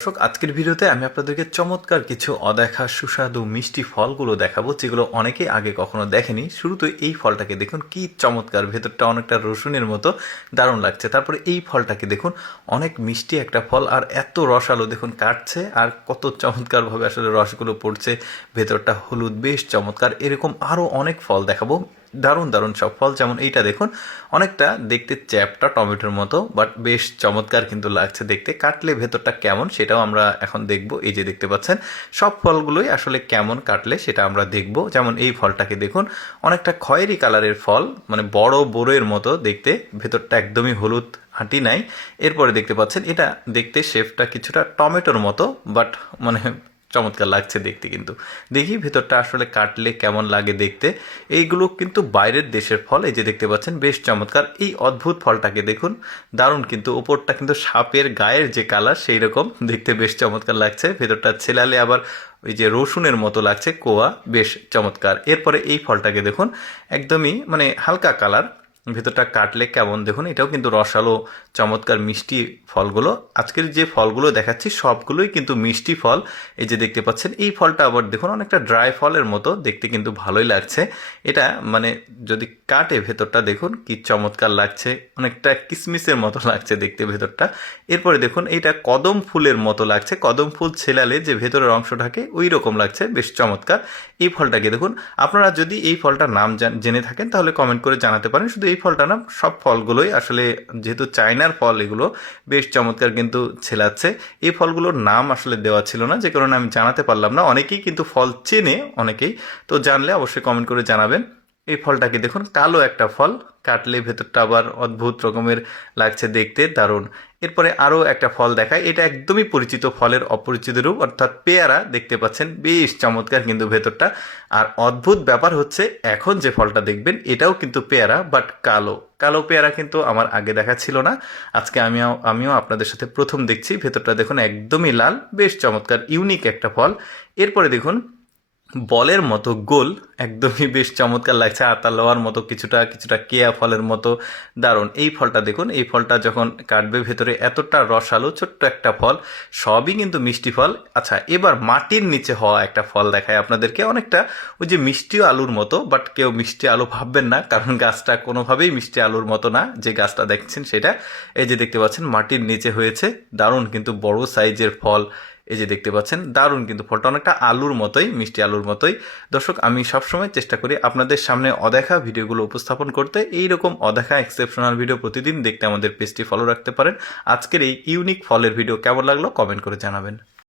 দর্শক, আজকের ভিডিওতে আমি আপনাদেরকে চমৎকার কিছু অদেখা সুস্বাদু মিষ্টি ফলগুলো দেখাবো, যেগুলো অনেকেই আগে কখনো দেখেনি। শুরুতে এই ফলটাকে দেখুন, কি চমৎকার, ভেতরটা অনেকটা রসুনের মতো, দারুণ লাগছে। তারপরে এই ফলটাকে দেখুন, অনেক মিষ্টি একটা ফল আর এত রসালো, দেখুন কাটছে আর কত চমৎকারভাবে আসলে রসগুলো পড়ছে, ভেতরটা হলুদ, বেশ চমৎকার। এরকম আরও অনেক ফল দেখাবো, দারুণ দারুণ সব ফল। যেমন এইটা দেখুন, অনেকটা দেখতে চ্যাপটা টমেটোর মতো, বাট বেশ চমৎকার কিন্তু লাগছে দেখতে। কাটলে ভেতরটা কেমন সেটাও আমরা এখন দেখব। এই যে দেখতে পাচ্ছেন, সব ফলগুলোই আসলে কেমন কাটলে সেটা আমরা দেখব। যেমন এই ফলটাকে দেখুন, অনেকটা খয়েরি কালারের ফল, মানে বড় বড়ের মতো দেখতে, ভেতরটা একদমই হলুদ, আঁটি নাই। এরপরে দেখতে পাচ্ছেন, এটা দেখতে শেপটা কিছুটা টমেটোর মতো, বাট মানে চমৎকার লাগছে দেখতে। কিন্তু দেখি ভেতরটা আসলে কাটলে কেমন লাগে দেখতে। এইগুলো কিন্তু বাইরের দেশের ফল। এই যে দেখতে পাচ্ছেন, বেশ চমৎকার। এই অদ্ভুত ফলটাকে দেখুন, দারুণ কিন্তু। ওপরটা কিন্তু সাপের গায়ের যে কালার সেই রকম দেখতে, বেশ চমৎকার লাগছে। ভেতরটা ছেলালে আবার ওই যে রসুনের মতো লাগছে, কোয়া, বেশ চমৎকার। এরপরে এই ফলটাকে দেখুন, একদমই মানে হালকা কালার, ভেতরটা কাটলে কেমন দেখুন। এটাও কিন্তু রসালো, চমৎকার মিষ্টি ফলগুলো। আজকের যে ফলগুলো দেখাচ্ছি সবগুলোই কিন্তু মিষ্টি ফল। এই যে দেখতে পাচ্ছেন, এই ফলটা আবার দেখুন অনেকটা ড্রাই ফলের মতো দেখতে, কিন্তু ভালোই লাগছে। এটা মানে যদি কাটে ভেতরটা দেখুন কি চমৎকার লাগছে, অনেকটা কিসমিসের মতো লাগছে দেখতে ভেতরটা। এরপরে দেখুন, এইটা কদম ফুলের মতো লাগছে, কদম ফুল ছেলালে যে ভেতরের অংশটাকে ওই রকম লাগছে, বেশ চমৎকার। এই ফলটাকে দেখুন, আপনারা যদি এই ফলটার নাম জেনে থাকেন তাহলে কমেন্ট করে জানাতে পারেন। শুধু এই ফলটা না, সব ফলগুলোই আসলে, যেহেতু চায়নার ফল এগুলো, বেশ চমৎকার কিন্তু ছেলাচ্ছে। এই ফলগুলোর নাম আসলে দেওয়া ছিল না, যে কারণে আমি জানাতে পারলাম না। অনেকেই কিন্তু ফল চেনে, অনেকেই, তো জানলে অবশ্যই কমেন্ট করে জানাবেন। এই ফলটাকে দেখুন, কালো একটা ফল, কাটলে ভেতরটা আবার অদ্ভুত রকমের লাগছে দেখতে, দারুণ। এরপরে আরও একটা ফল দেখায়, এটা একদমই পরিচিত ফলের অপরিচিত রূপ, অর্থাৎ পেয়ারা। দেখতে পাচ্ছেন বেশ চমৎকার কিন্তু ভেতরটা। আর অদ্ভুত ব্যাপার হচ্ছে, এখন যে ফলটা দেখবেন এটাও কিন্তু পেয়ারা, বাট কালো। কালো পেয়ারা কিন্তু আমার আগে দেখা ছিল না, আজকে আমিও আপনাদের সাথে প্রথম দেখছি। ভেতরটা দেখুন একদমই লাল, বেশ চমৎকার, ইউনিক একটা ফল। এরপরে দেখুন, বলের মতো গোল, একদমই বেশ চমৎকার লাগছে, আতা লোয়ার মতো, কিছুটা কিছুটা কেয়া ফলের মতো, দারুণ। এই ফলটা দেখুন, এই ফলটা যখন কাটবে ভেতরে এতটা রসালো, ছোট্ট একটা ফল, সবই কিন্তু মিষ্টি ফল। আচ্ছা, এবার মাটির নিচে হওয়া একটা ফল দেখায় আপনাদেরকে, অনেকটা ওই যে মিষ্টি আলুর মতো, বাট কেউ মিষ্টি আলু ভাববেন না, কারণ গাছটা কোনোভাবেই মিষ্টি আলুর মতো না, যে গাছটা দেখছেন সেটা। এই যে দেখতে পাচ্ছেন, মাটির নিচে হয়েছে, দারুণ কিন্তু বড় সাইজের ফল। এই যে দেখতে পাচ্ছেন, দারুণ কিন্তু ফলটা, অনেকটা আলুর মতোই, মিষ্টি আলুর মতোই। দর্শক, আমি সবসময় চেষ্টা করি আপনাদের সামনে অদেখা ভিডিওগুলো উপস্থাপন করতে। এইরকম অদেখা এক্সেপশনাল ভিডিও প্রতিদিন দেখতে আমাদের পেজটি ফলো রাখতে পারেন। আজকের এই ইউনিক ফলের ভিডিও কেমন লাগলো কমেন্ট করে জানাবেন।